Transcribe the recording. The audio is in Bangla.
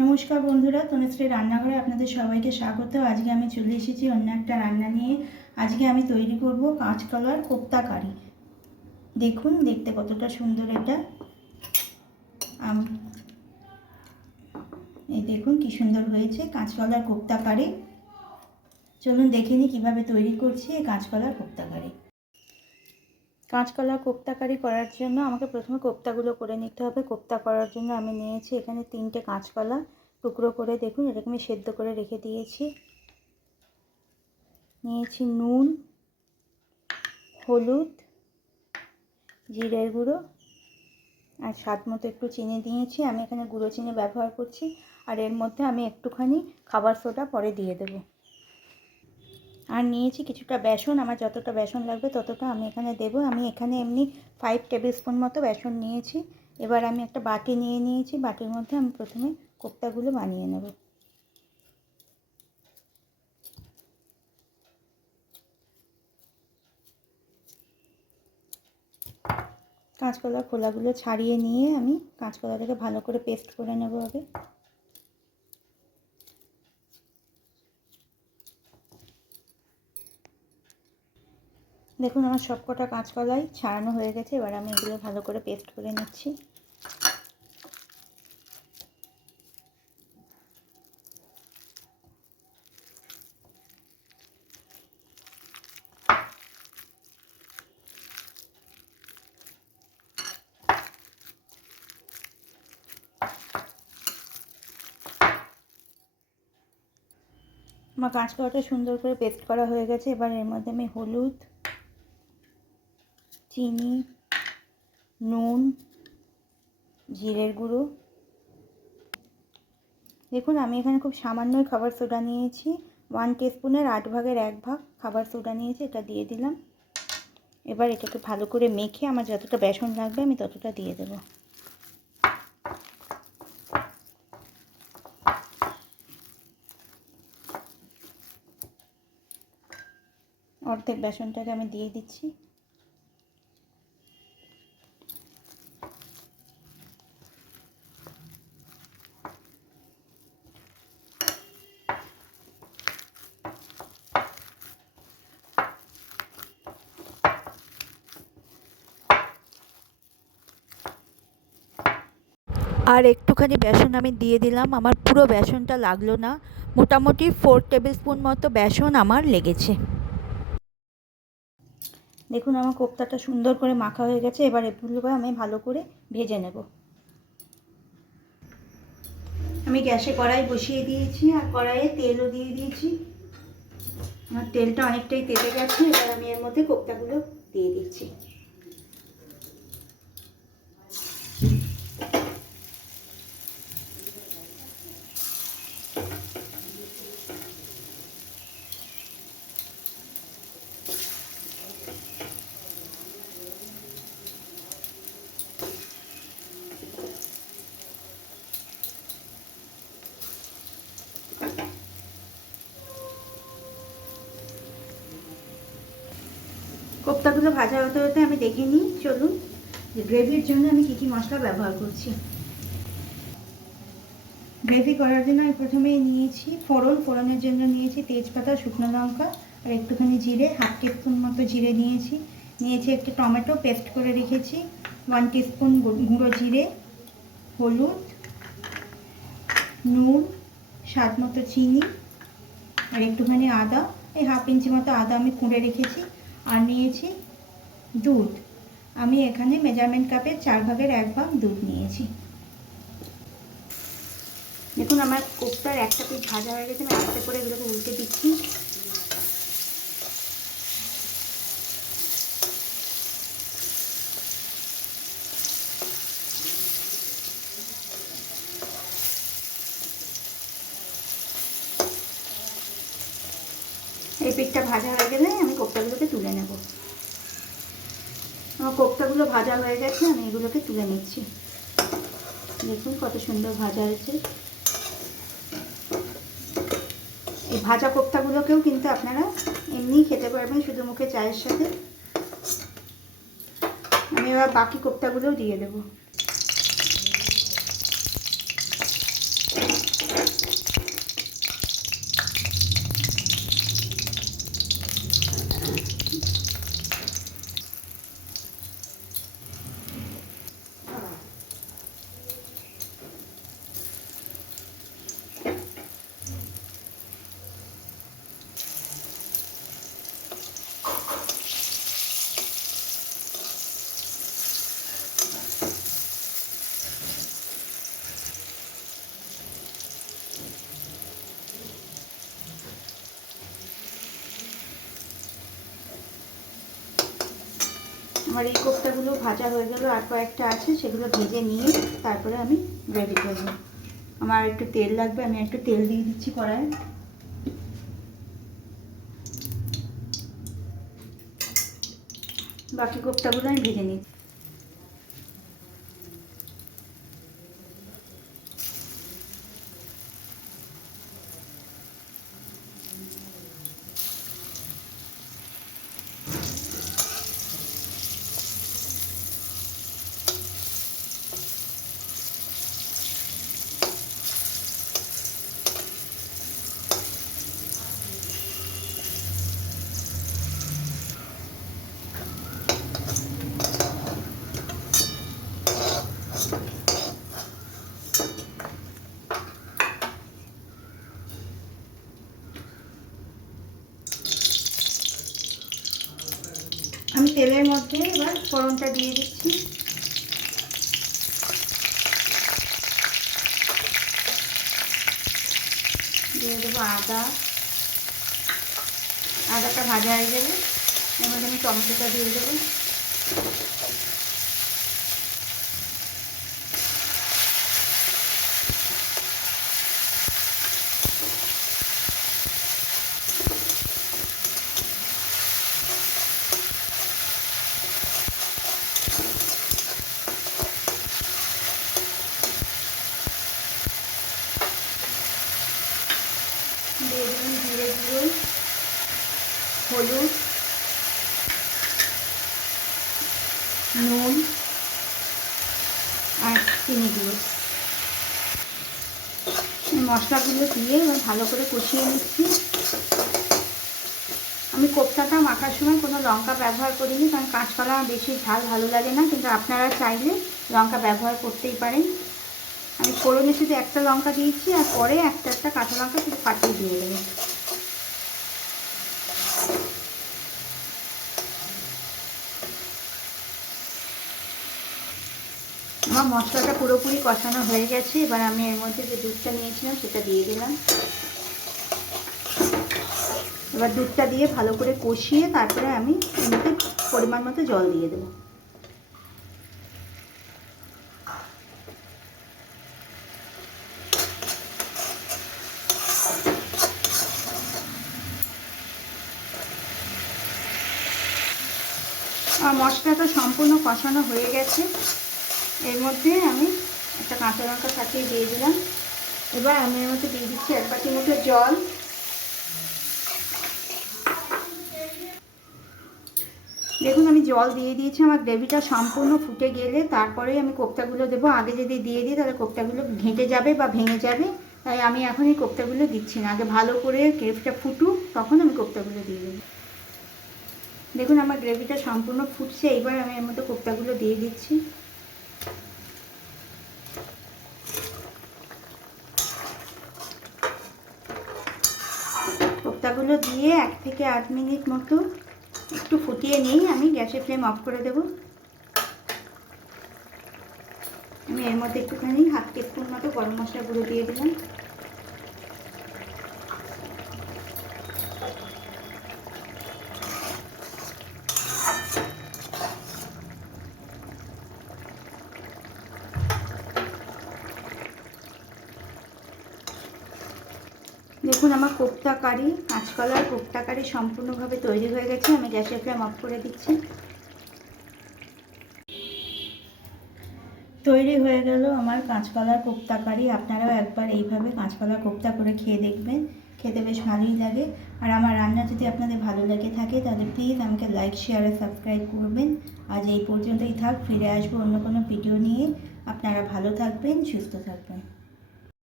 নমস্কার বন্ধুরা, তনুশ্রী রান্নাঘরে আপনাদের সবাইকে স্বাগত। আজকে আমি চলে এসেছি অন্য একটা রান্না নিয়ে। আজকে আমি তৈরি করব কাঁচকলার কোপ্তা কারি। দেখুন দেখতে কতটা সুন্দর এটা। এই দেখুন কি সুন্দর হয়েছে কাঁচকলার কোপ্তা কারি। চলুন দেখে নিই কীভাবে তৈরি করছি এই কাঁচকলার কোপ্তা কারি। কাঁচকলার কোপ্তা কারি করার জন্য আমাকে প্রথমে কোপ্তাগুলো করে নিতে হবে। কোপ্তা করার জন্য আমি নিয়েছি এখানে 3টে কাঁচকলা টুকরো করে, দেখুন এটাকে আমি সেদ্ধ করে রেখে দিয়েছি। নিয়েছি নুন, হলুদ, জিরের গুঁড়ো আর স্বাদ মতো একটু চিনি দিয়েছি। আমি এখানে গুঁড়ো চিনি ব্যবহার করছি। আর এর মধ্যে আমি একটুখানি খাবার সোডা পরে দিয়ে দেব। আর নিয়েছি কিছুটা বেসন, আমার যতটা বেসন লাগবে ততটা আমি এখানে দেব। আমি এখানে এমনি 5 টেবিল স্পুন মতো বেসন নিয়েছি। এবার আমি একটা বাটি নিয়ে নিয়েছি, বাটির মধ্যে আমি প্রথমে কোপ্তাগুলো বানিয়ে নেব। কাঁচকলার খোলাগুলো ছাড়িয়ে নিয়ে আমি কাঁচকলাটাকে ভালো করে পেস্ট করে নেব আগে। দেখুন আমার সবকটা কাঁচকলাই ছাড়ানো হয়ে গেছে। এবার আমি এগুলো ভালো করে পেস্ট করে নিচ্ছি। আমার কাঁচকলাটা সুন্দর করে পেস্ট করা হয়ে গেছে। এবার এর মধ্যে আমি হলুদ, চিনি, নুন, জিরের গুঁড়ো, দেখুন আমি এখানে খুব সামান্যই খাবার সোডা নিয়েছি। 1 টিস্পুনের 8 ভাগের 1 ভাগ খাবার সোডা নিয়েছি, এটা দিয়ে দিলাম। এবার এটাকে ভালো করে মেখে আমার যতটা বেসন লাগবে আমি ততটা দিয়ে দেবো। অর্ধেক বেসনটাকে আমি দিয়ে দিচ্ছি। আর একটুখানি বেসন আমি দিয়ে দিলাম, আমার পুরো বেসনটা লাগলো না, মোটামুটি 4 টেবিল স্পুন মতো বেসন আমার লেগেছে। দেখুন আমার কোপ্তাটা সুন্দর করে মাখা হয়ে গেছে। এবার এগুলোকে আমি ভালো করে ভেজে নেব। আমি গ্যাসে কড়াই বসিয়ে দিয়েছি আর কড়াইয়ে তেলও দিয়ে দিয়েছি। আমার তেলটা অনেকটাই তেলে গেছে। এবার আমি এর মধ্যে কোপ্তাগুলো দিয়ে দিচ্ছি। কোপ্তাগুলো ভাজা হতে হতে আমি দেখে নিই, চলুন, যে গ্রেভির জন্য আমি কী কী মশলা ব্যবহার করছি। গ্রেভি করার জন্য আমি প্রথমেই নিয়েছি ফোড়নের জন্য নিয়েছি তেজপাতা, শুকনো লঙ্কা আর একটুখানি জিরে, 1/2 টিস্পুন মতো জিরে নিয়েছি। একটি টমেটো পেস্ট করে রেখেছি, 1 টিস্পুন গুঁড়ো জিরে, হলুদ, নুন, স্বাদ মতো চিনি আর একটুখানি আদা, এই 1/2 ইঞ্চি মতো আদা আমি কুঁড়ে রেখেছি। আর নিয়েছি দুধ, আমি এখানে মেজারমেন্ট কাপের 4 ভাগের 1 ভাগ দুধ নিয়েছি। দেখুন আমার কোপ্তার একটা পিস ভাজা হয়ে গেছে। আমি আস্তে করে এগুলোকে উল্টে দিচ্ছি। এই পিঠটা ভাজা হয়ে গেলে আমি কোপ্তাগুলোকে তুলে নেব। আমার কোপ্তাগুলো ভাজা হয়ে গেছে, আমি এগুলোকে তুলে নিচ্ছি। দেখুন কত সুন্দর ভাজা হয়েছে। এই ভাজা কোপ্তাগুলোকেও কিন্তু আপনারা এমনিই খেতে পারবেন, শুধু মুখে চায়ের সাথে। আমি এবার বাকি কোপ্তাগুলোও দিয়ে দেবো। আমার এই কোপ্তাগুলো ভাজা হয়ে গেল, আর কয়েকটা আছে, সেগুলো ভেজে নিয়ে তারপরে আমি রেডি করব। আমার একটু তেল লাগবে, আমি একটু তেল দিয়ে দিচ্ছি কড়াইয়ে। বাকি কোপ্তাগুলো আমি ভেজে নিচ্ছি। আমি তেলের মধ্যে এবার ফোড়নটা দিয়ে দিচ্ছি। দিয়ে দেবো আদাটা ভাজা হয়ে গেলে এর মধ্যে আমি টমেটোটা দিয়ে দেবো। দিয়ে দিলাম জিরে গুঁড়ো, হলুদ, নুন আর চিনি গুঁড়ো। মশলাগুলো দিয়ে ভালো করে কষিয়ে নিচ্ছি। আমি কোপ্তাটা মাখার সময় কোনো লঙ্কা ব্যবহার করিনি, কারণ কাঁচকলা বেশি ঝাল ভালো লাগে না, কিন্তু আপনারা চাইলে লঙ্কা ব্যবহার করতেই পারেন। আমি ফোড়নে শুধু একটা লঙ্কা দিয়েছি, আর পরে একটা কাঁচা লঙ্কা শুধু ফাটিয়ে দিয়ে দেবো। আমার মশলাটা পুরোপুরি কষানো হয়ে গেছে। এবার আমি এর মধ্যে যে দুধটা নিয়েছিলাম সেটা দিয়ে দিলাম। এবার দুধটা দিয়ে ভালো করে কষিয়ে তারপরে আমি এর মধ্যে পরিমাণ মতো জল দিয়ে দেবো। আর মশলাটা সম্পূর্ণ কষানো হয়ে গেছে। এর মধ্যে আমি একটা কাঁচা লঙ্কা ফাটিয়ে দিয়ে দিলাম। এবার আমি এর মধ্যে দিয়ে দিচ্ছি 1 বাটি মতো জল। দেখুন আমি জল দিয়ে দিয়েছি। আমার গ্রেভিটা সম্পূর্ণ ফুটে গেলে তারপরেই আমি কোপ্তাগুলো দেবো। আগে যদি দিয়ে দিই তাহলে কোপ্তাগুলো ঘেঁটে যাবে বা ভেঙে যাবে, তাই আমি এখন এই কোপ্তাগুলো দিচ্ছি না। আগে ভালো করে গ্রেভিটা ফুটুক, তখন আমি কোপ্তাগুলো দিয়ে দেবো। দেখুন আমার গ্রেভিটা সম্পূর্ণ ফুটছে। এইবার আমি এর মধ্যে কোপ্তাগুলো দিয়ে দিচ্ছি। কোপ্তাগুলো দিয়ে 1 থেকে 8 মিনিট মতো একটু ফুটিয়ে নিই আমি গ্যাসের ফ্লেম অফ করে দেব। আমি এর মধ্যে একটুখানি 1/2 টিস্পুন মতো গরম মশলা গুঁড়ো দিয়ে দিলাম। দেখুন আমার কোপ্তা কারি, কাঁচকলার কোপ্তা কারি সম্পূর্ণভাবে তৈরি হয়ে গেছে। আমি গ্যাসের ফ্লেম অফ করে দিচ্ছি। তৈরি হয়ে গেল আমার কাঁচকলার কোপ্তা কারি। আপনারাও একবার এইভাবে কাঁচকলার কোপ্তা করে খেয়ে দেখবেন, খেতে বেশ ভালোই লাগে। আর আমার রান্না যদি আপনাদের ভালো লেগে থাকে তাহলে প্লিজ আমাকে লাইক, শেয়ার আর সাবস্ক্রাইব করবেন। আজ এই পর্যন্তই থাক, ফিরে আসবো অন্য কোনো ভিডিও নিয়ে। আপনারা ভালো থাকবেন, সুস্থ থাকবেন।